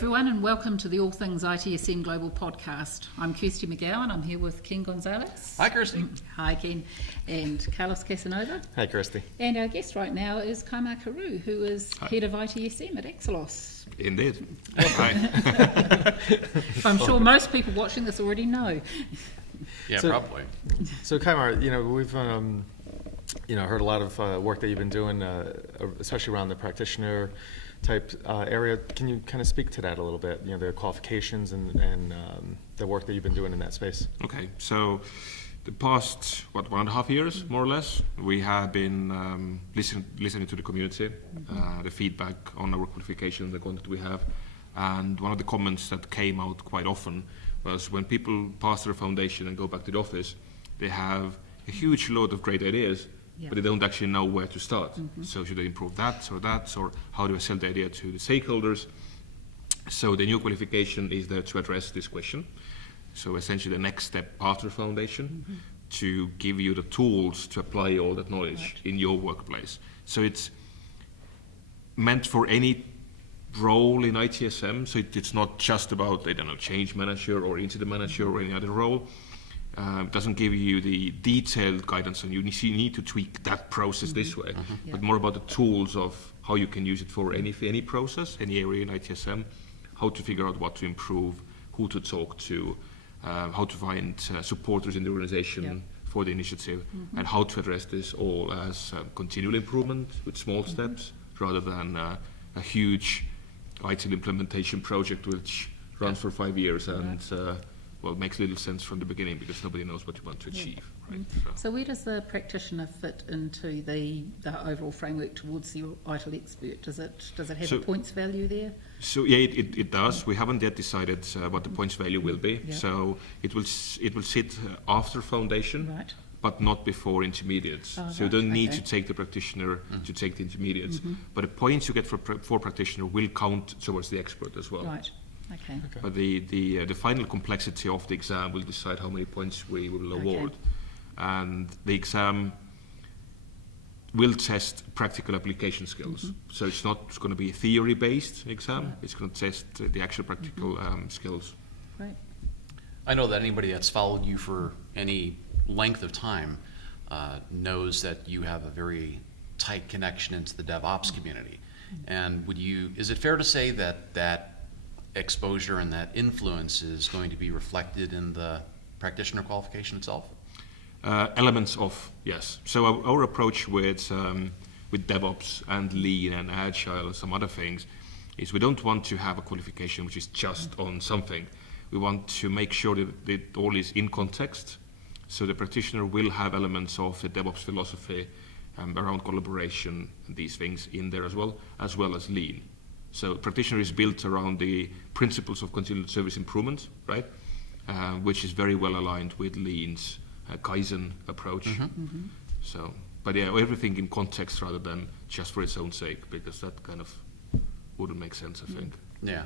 everyone, and welcome to the All Things ITSM Global Podcast. I'm Kirsty McGowan. I'm here with Ken Gonzalez. Hi, Kirsty. Hi, Ken. And Carlos Casanova. Hi, Kirsty. And our guest right now is Kaimar Karu, who is Head of ITSM at Excelos. Indeed. Hi. I'm sure most people watching this already know. Yeah, probably. So, Kaimar, we've heard a lot of work that you've been doing, especially around the practitioner type area. Can you kind of speak to that a little bit? The qualifications and the work that you've been doing in that space. Okay, so the past 1.5 years, more or less, we have been listening to the community, the feedback on our qualification, the content we have, and one of the comments that came out quite often was when people pass their foundation and go back to the office, they have a huge load of great ideas. Yeah. But they don't actually know where to start. Mm-hmm. So should they improve that, or how do I sell the idea to the stakeholders? So the new qualification is there to address this question. So essentially the next step after foundation, to give you the tools to apply all that knowledge in your workplace. So it's meant for any role in ITSM, so it's not just about, change manager or incident manager or any other role. It doesn't give you the detailed guidance on you need to tweak that process this way, but more about the tools of how you can use it for any process, any area in ITSM, how to figure out what to improve, who to talk to, how to find supporters in the organization for the initiative, and how to address this all as continual improvement with small steps rather than a huge IT implementation project which runs for 5 years and makes little sense from the beginning because nobody knows what you want to achieve. Right? So where does the practitioner fit into the overall framework towards the ITIL expert? Does it have a points value there? So it does. We haven't yet decided what the points value will be. Yeah. So it will sit after foundation, but not before intermediates. So you don't need to take the practitioner to take the intermediates. But the points you get for practitioner will count towards the expert as well. Right. Okay. But the final complexity of the exam will decide how many points we will award. And the exam will test practical application skills. So it's not going to be a theory-based exam. It's going to test the actual practical skills. Right. I know that anybody that's followed you for any length of time knows that you have a very tight connection into the DevOps community. And is it fair to say that exposure and that influence is going to be reflected in the practitioner qualification itself? Elements of, yes. So our approach with DevOps and Lean and Agile and some other things is we don't want to have a qualification which is just on something. We want to make sure that it all is in context. So the practitioner will have elements of the DevOps philosophy around collaboration and these things in there as well as Lean. So practitioner is built around the principles of continuous service improvement, right? Which is very well aligned with Lean's Kaizen approach. So, but everything in context rather than just for its own sake, because that kind of wouldn't make sense, I think. Yeah,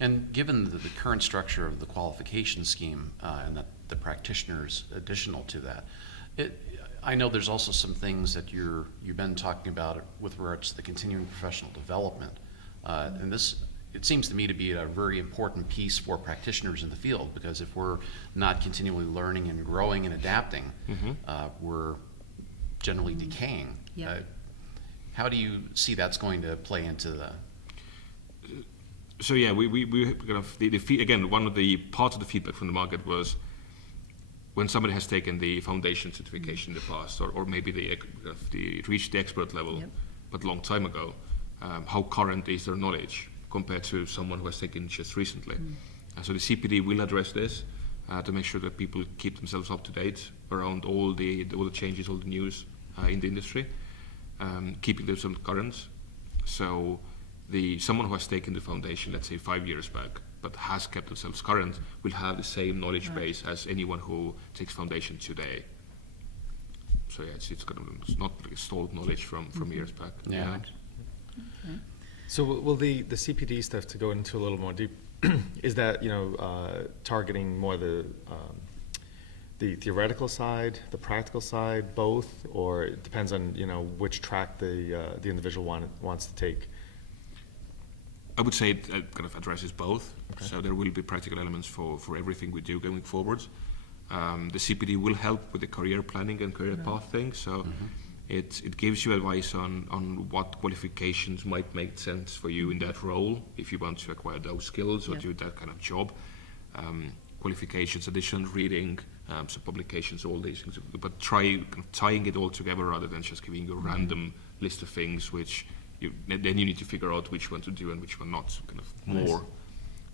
and given the current structure of the qualification scheme and that the practitioner's additional to that, I know there's also some things that you've been talking about with regards to the continuing professional development. And this, it seems to me to be a very important piece for practitioners in the field, because if we're not continually learning and growing and adapting, we're generally decaying. How do you see that's going to play into the? So we kind of again, one of the parts of the feedback from the market was when somebody has taken the foundation certification in the past, or maybe they reached the expert level, but a long time ago. How current is their knowledge compared to someone who has taken just recently. So the CPD will address this to make sure that people keep themselves up to date around all the changes, all the news in the industry, keeping themselves current. So someone who has taken the foundation, let's say 5 years back, but has kept themselves current, will have the same knowledge base as anyone who takes foundation today. So it's not like stored knowledge from years back. Yeah. Okay. So will the CPD stuff, to go into a little more deep, is that targeting more the theoretical side, the practical side, both, or it depends on which track the individual wants to take? I would say it kind of addresses both. Okay. So there will be practical elements for everything we do going forwards. The CPD will help with the career planning and career path thing. So it gives you advice on what qualifications might make sense for you in that role if you want to acquire those skills or do that kind of job. Qualifications, additional reading, some publications, all these things. But try kind of tying it all together rather than just giving you a random list of things which then you need to figure out which one to do and which one not, kind of more,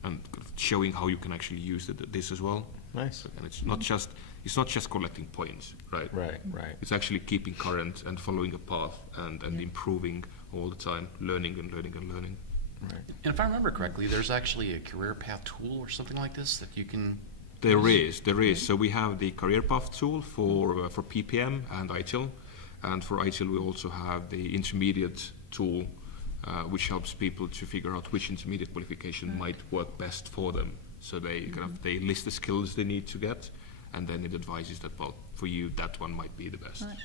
and kind of showing how you can actually use this as well. Nice. And it's not just collecting points, right? Right. It's actually keeping current and following a path and improving all the time, learning and learning and learning. Right. And if I remember correctly, there's actually a career path tool or something like this that you can. There is. So we have the career path tool for PPM and ITIL, and for ITIL we also have the intermediate tool, which helps people to figure out which intermediate qualification might work best for them. So they they list the skills they need to get, and then it advises that, well, for you that one might be the best. Right.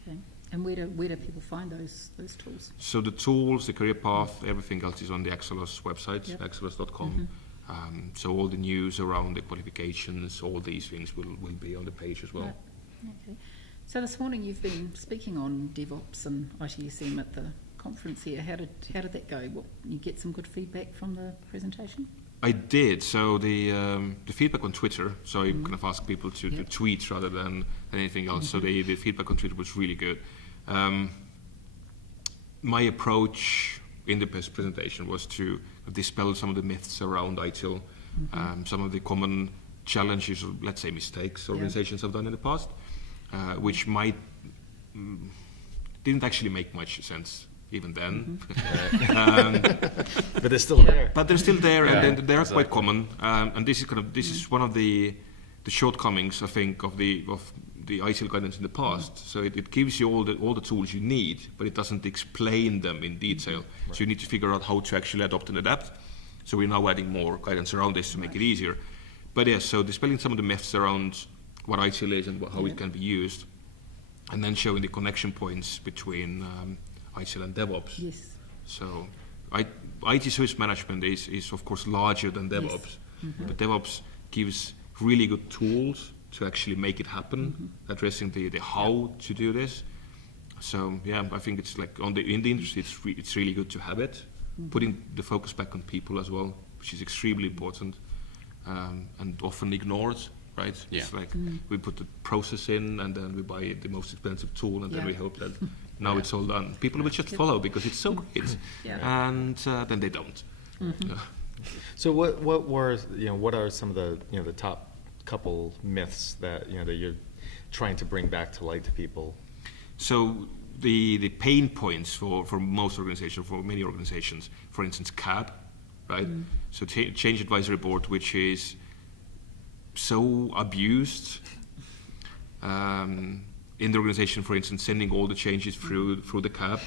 Okay. And where do people find those tools? So the tools, the career path, everything else is on the Excelos website, excelos.com. So all the news around the qualifications, all these things will be on the page as well. Right. Okay. So this morning you've been speaking on DevOps and ITSM at the conference here. How did that go? You get some good feedback from the presentation? I did. So the feedback on Twitter. So I kind of asked people to tweet rather than anything else. So the feedback on Twitter was really good. My approach in the presentation was to dispel some of the myths around ITIL, some of the common challenges, or let's say mistakes, organizations have done in the past, which didn't actually make much sense even then. But they're still there. But they're still there, and they're quite common. And this is one of the shortcomings, I think, of the ITIL guidance in the past. So it gives you all the tools you need, but it doesn't explain them in detail. So you need to figure out how to actually adopt and adapt. So we're now adding more guidance around this to make it easier. But yes, so dispelling some of the myths around what ITIL is and how it can be used, and then showing the connection points between ITIL and DevOps. Yes. So IT service management is of course larger than DevOps, but DevOps gives really good tools to actually make it happen, addressing the how to do this. So yeah, I think it's like in the industry, it's really good to have it, putting the focus back on people as well, which is extremely important, and often ignored. Right? Yeah. It's like we put the process in, and then we buy the most expensive tool, and then we hope that now it's all done. People will just follow because it's so great, and then they don't. So what are some of the top couple myths that that you're trying to bring back to light to people? So the pain points for most organizations, for many organizations, for instance, CAB, right? So Change Advisory Board, which is so abused in the organization, for instance, sending all the changes through the CAB,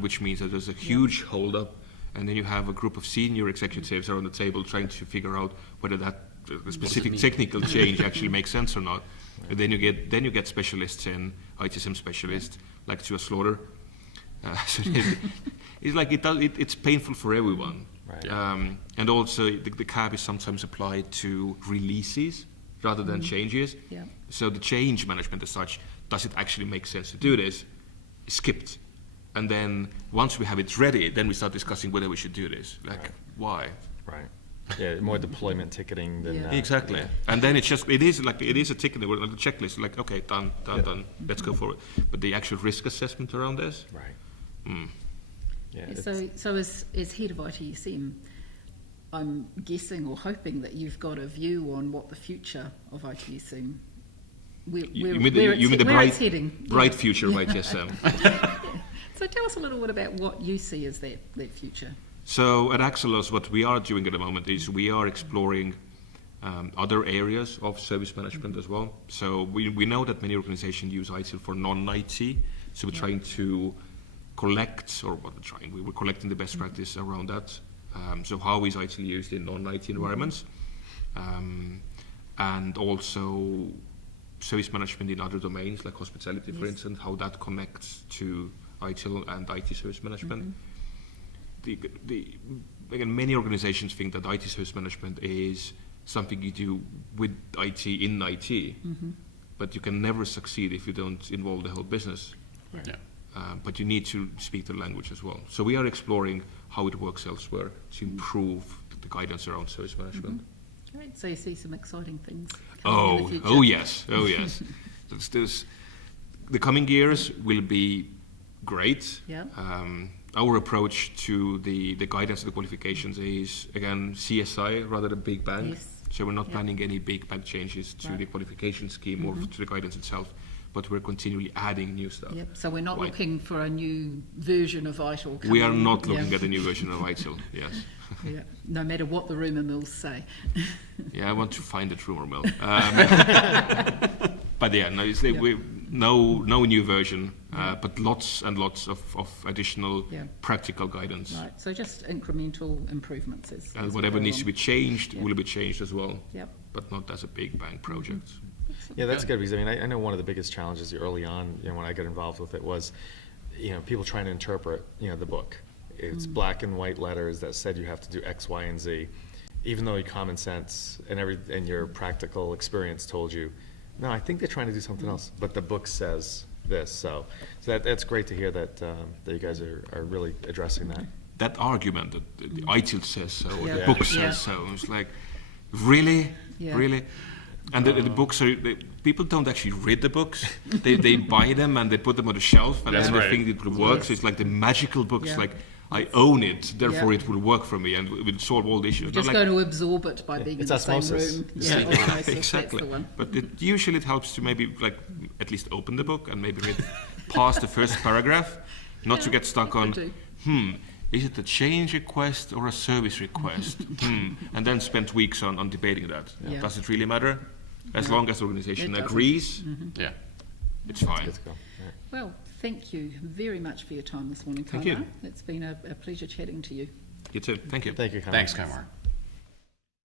which means that there's a huge holdup, and then you have a group of senior executives around the table trying to figure out whether that specific technical change actually makes sense or not. And then you get specialists in ITSM specialists like Tua Slaughter. So it's like it's painful for everyone. Right. And also the CAB is sometimes applied to releases rather than changes. Yeah. So the change management as such, does it actually make sense to do this? Is skipped. And then once we have it ready, then we start discussing whether we should do this. Like, why? Right. Yeah, more deployment ticketing than Exactly. And then it is a ticket, like a checklist, like, okay, done, let's go forward. But the actual risk assessment around this, right. Yeah, So as head of ITSM, I'm guessing or hoping that you've got a view on what the future of ITSM, where it's heading. Bright future of ITSM. So tell us a little bit about what you see as that future. So at Excelos, what we are doing at the moment is we are exploring other areas of service management as well. So we know that many organizations use ITIL for non-IT, so we're trying to we were collecting the best practice around that. So how is ITIL used in non-IT environments? And also service management in other domains like hospitality, for instance, how that connects to ITIL and IT service management. The again, many organizations think that IT service management is something you do with IT in IT, but you can never succeed if you don't involve the whole business. Yeah. But you need to speak the language as well. So we are exploring how it works elsewhere to improve the guidance around service management. Great. So you see some exciting things coming in the future. Oh yes. The coming years will be great. Yeah. Our approach to the guidance and the qualifications is, again, CSI rather than big bang. Yes. So we're not planning any big bang changes to the qualification scheme or to the guidance itself, but we're continually adding new stuff. Yep. So we're not looking for a new version of ITIL. We are not looking at a new version of ITIL, yes. Yeah. No matter what the rumour mills say. Yeah, I want to find that rumor mill. But yeah, no, it's like no new version, but lots and lots of additional practical guidance. Right. So just incremental improvements. And whatever needs to be changed will be changed as well. Yep. But not as a big bang project. Yeah, that's good, because I mean, I know one of the biggest challenges early on, when I got involved with it was, people trying to interpret, the book. It's black and white letters that said you have to do X, Y, and Z, even though your common sense and your practical experience told you, no, I think they're trying to do something else, but the book says this. So that's great to hear that you guys are really addressing that. That argument that the ITIL says so, or the book says so, it's like, really? Really? And the books people don't actually read the books. They buy them and they put them on the shelf and then they think it will work. So it's like the magical books, like, I own it, therefore it will work for me and it will solve all the issues. We're just going to absorb it by being in the same room. Exactly. That's the one. But usually it helps to maybe at least open the book and maybe read past the first paragraph, not to get stuck on, is it a change request or a service request? And then spend weeks on debating that. Does it really matter? As long as the organization agrees, it's fine. Well, thank you very much for your time this morning, Kaimar. Thank you. It's been a pleasure chatting to you. You too. Thank you. Thank you, Kaimar. Thanks, Kaimar.